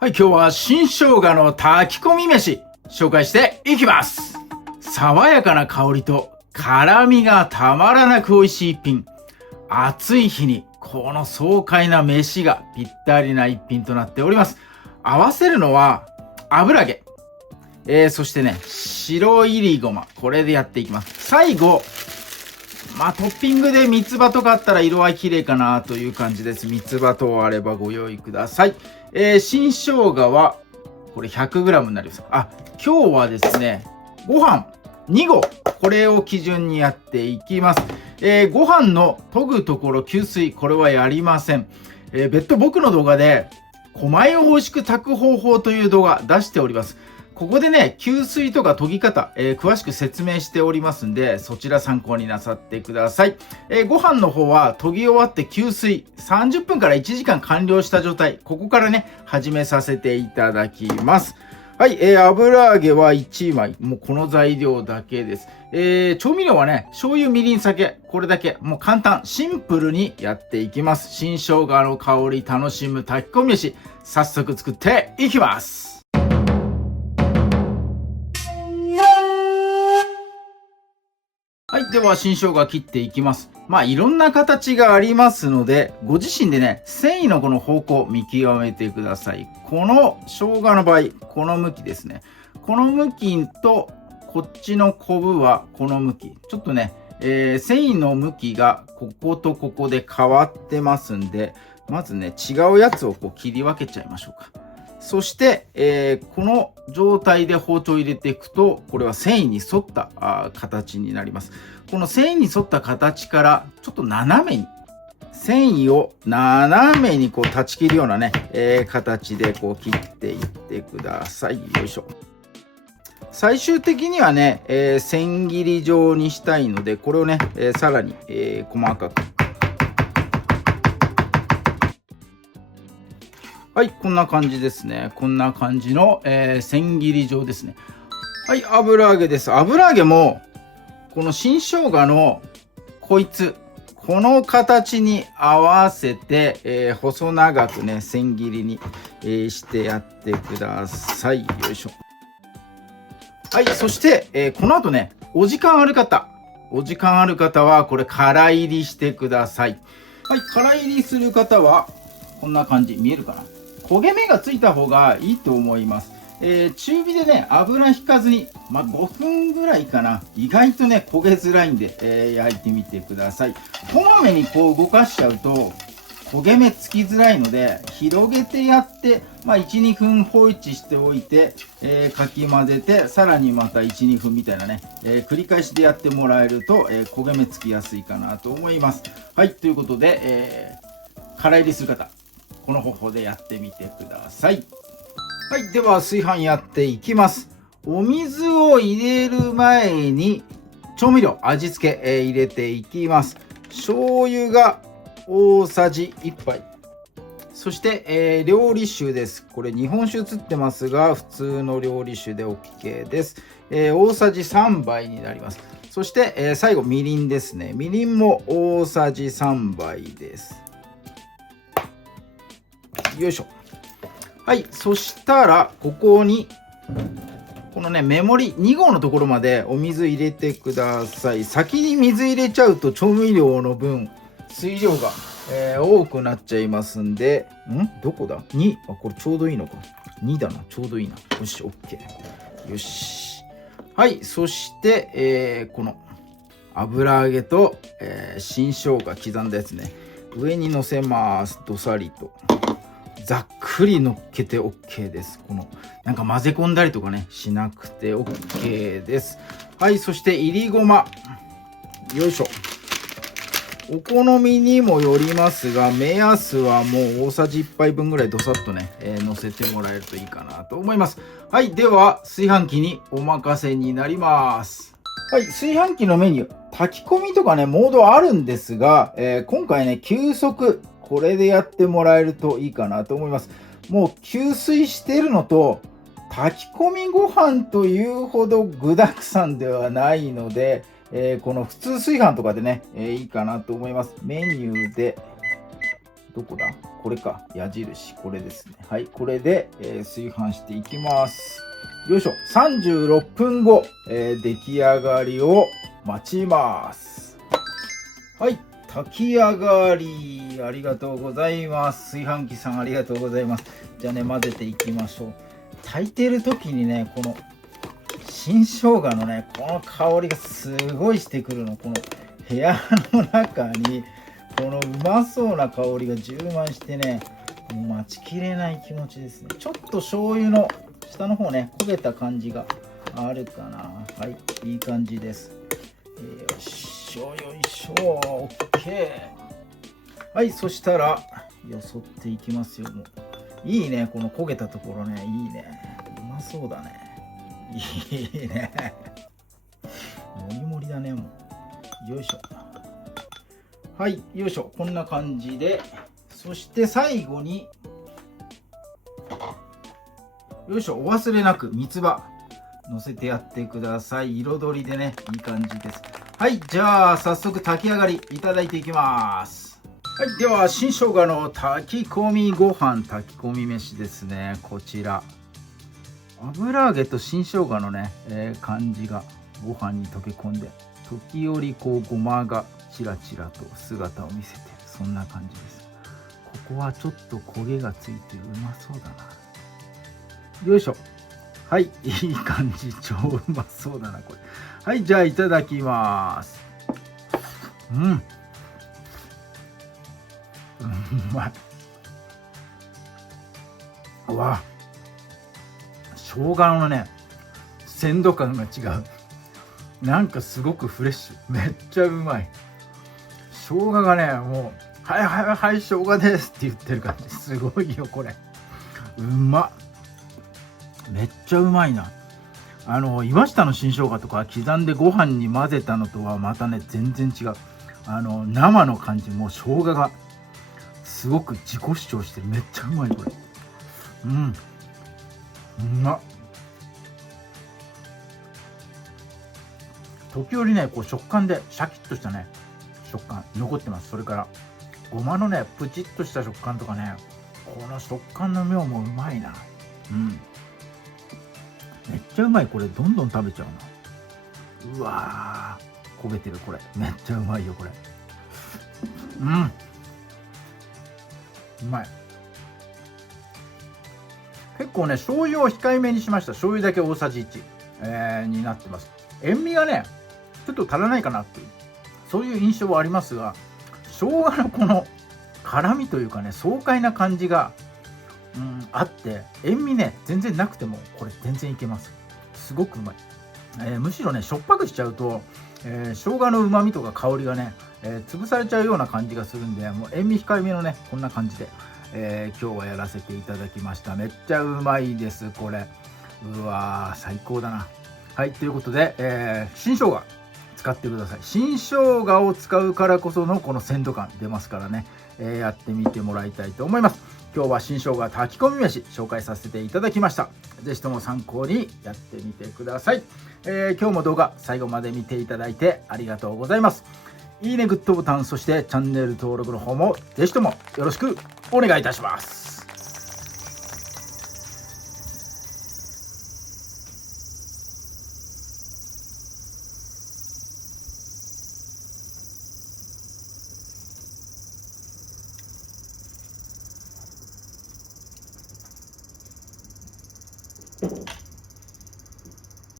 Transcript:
はい、今日は新生姜の炊き込み飯紹介していきます。爽やかな香りと辛みがたまらなく美味しい一品。暑い日にこの爽快な飯がぴったりな一品となっております。合わせるのは油揚げ、そしてね白いりごま、これでやっていきます。最後トッピングで三つ葉とかあったら色合い綺麗かなという感じです。三つ葉とあればご用意ください。新生姜はこれ 100g になります。今日はですね、ご飯2合、これを基準にやっていきます。ご飯の研ぐところ吸水、これはやりません。別途僕の動画で米を美味しく炊く方法という動画出しております。ここでね、吸水とか研ぎ方、詳しく説明しておりますんで、そちら参考になさってください。ご飯の方は研ぎ終わって吸水、30分から1時間完了した状態、ここからね、始めさせていただきます。はい、油揚げは1枚、もうこの材料だけです。調味料はね、醤油、みりん、酒、これだけ、もう簡単、シンプルにやっていきます。新生姜の香り楽しむ炊き込み飯、早速作っていきます。はい。では、新生姜切っていきます。いろんな形がありますので、ご自身でね、繊維のこの方向見極めてください。この生姜の場合、この向きですね。この向きと、こっちのコブはこの向き。ちょっとね、繊維の向きがこことここで変わってますんで、まずね、違うやつをこう切り分けちゃいましょうか。そして、この状態で包丁を入れていくと、これは繊維に沿った形になります。この繊維に沿った形からちょっと斜めに、繊維を斜めにこう断ち切るようなね、形でこう切っていってください。よいしょ。最終的にはね、千切り状にしたいので、これをね、さらに、細かく。はい、こんな感じですね。こんな感じの、千切り状ですね。はい、油揚げです。油揚げも、この新生姜のこいつ、この形に合わせて、細長くね、千切りに、してやってください。よいしょ。はい、そして、この後ね、お時間ある方は、これ、空入りしてください。はい、空入りする方は、こんな感じ。見えるかな？焦げ目がついた方がいいと思います。中火でね、油引かずに、5分ぐらいかな。意外とね、焦げづらいんで、焼いてみてください。こまめにこう動かしちゃうと、焦げ目つきづらいので、広げてやって、1、2分放置しておいて、かき混ぜて、さらにまた1、2分みたいなね、繰り返しでやってもらえると、焦げ目つきやすいかなと思います。はい、ということで、空入りする方、この方法でやってみてください。はい、では炊飯やっていきます。お水を入れる前に調味料、味付け、入れていきます。醤油が大さじ1杯。そして、料理酒です。これ日本酒映ってますが、普通の料理酒で OK です。大さじ3杯になります。そして、最後みりんですね。みりんも大さじ3杯です。よいしょ。はい、そしたらここにこのね目盛り2合のところまでお水入れてください。先に水入れちゃうと調味料の分水量が、多くなっちゃいますんで、どこだ ?2、これちょうどいいのか。2だな、ちょうどいいな。よし、OK。よし。はい、そして、この油揚げと、新生姜刻んだやつね、上に乗せます。どさりと。ざっくり乗っけて OK です。なんか混ぜ込んだりとかね、しなくて OK です。はい、そしていりごま。よいしょ。お好みにもよりますが、目安はもう大さじ1杯分ぐらいどさっとね、乗せてもらえるといいかなと思います。はい、では炊飯器にお任せになります。はい、炊飯器のメニュー、炊き込みとかね、モードあるんですが、今回ね、急速。これでやってもらえるといいかなと思います。もう吸水してるのと、炊き込みご飯というほど具沢山ではないので、この普通炊飯とかでね、いいかなと思います。メニューで、どこだこれか。矢印。これですね。はい。これで、炊飯していきます。よいしょ。36分後、出来上がりを待ちます。はい。炊き上がり。ありがとうございます。炊飯器さんありがとうございます。じゃあね、混ぜていきましょう。炊いてる時にね、この新生姜のね、この香りがすごいしてくるの。この部屋の中に、このうまそうな香りが充満してね、もう待ちきれない気持ちですね。ちょっと醤油の下の方ね、焦げた感じがあるかな。はい、いい感じです。よいしょ、よいしょ、OK。はい、そしたら、よそっていきますよ。もういいね、この焦げたところね、いいね。うまそうだね。いいね。もりもりだね、もう。よいしょ。はい、よいしょ。こんな感じで。そして最後に、よいしょ。お忘れなく三つ葉乗せてやってください。彩りでね、いい感じです。はい、じゃあ早速炊き上がりいただいていきます。はい、では新生姜の炊き込みご飯、炊き込み飯ですね。こちら。油揚げと新生姜のね、感じがご飯に溶け込んで、時折こうごまがチラチラと姿を見せてる、そんな感じです。ここはちょっと焦げがついてうまそうだな。よいしょ。はい、いい感じ。超うまそうだなこれ。はい、じゃあいただきます。うん、うまい。うわ、生姜のね鮮度感が違う。なんかすごくフレッシュ。めっちゃうまい。生姜がね、もう、はいはいはい、生姜ですって言ってる感じ。すごいよ、これ。うまっ。めっちゃうまいな。岩下の新生姜とか刻んでご飯に混ぜたのとはまたね、全然違う。生の感じ、もう生姜がすごく自己主張してる。めっちゃうまい、これ。うん。うまっ。時折ね、こう食感でシャキッとしたね、食感残ってます。それからごまのねプチッとした食感とかね、この食感の妙もうまいな。うん、めっちゃうまい。これどんどん食べちゃうな。うわー、焦げてる。これめっちゃうまいよこれ。うん、うまい。結構ね醤油を控えめにしました。醤油だけ大さじ1、になってます。塩味がねちょっと足らないかなっていう、そういう印象はありますが、生姜のこの辛みというかね、爽快な感じが、あって、塩味ね全然なくてもこれ全然いけます。すごくうまい。むしろねしょっぱくしちゃうと、生姜のうまみとか香りがね、潰されちゃうような感じがするんで、もう塩味控えめのねこんな感じで、今日はやらせていただきました。めっちゃうまいですこれ。うわー最高だな。はい、ということで、新生姜使ってください。新生姜を使うからこそのこの鮮度感出ますからね、やってみてもらいたいと思います。今日は新生姜炊き込み飯紹介させていただきました。ぜひとも参考にやってみてください。今日も動画最後まで見ていただいてありがとうございます。いいね、グッドボタン、そしてチャンネル登録の方もぜひともよろしくお願いいたします。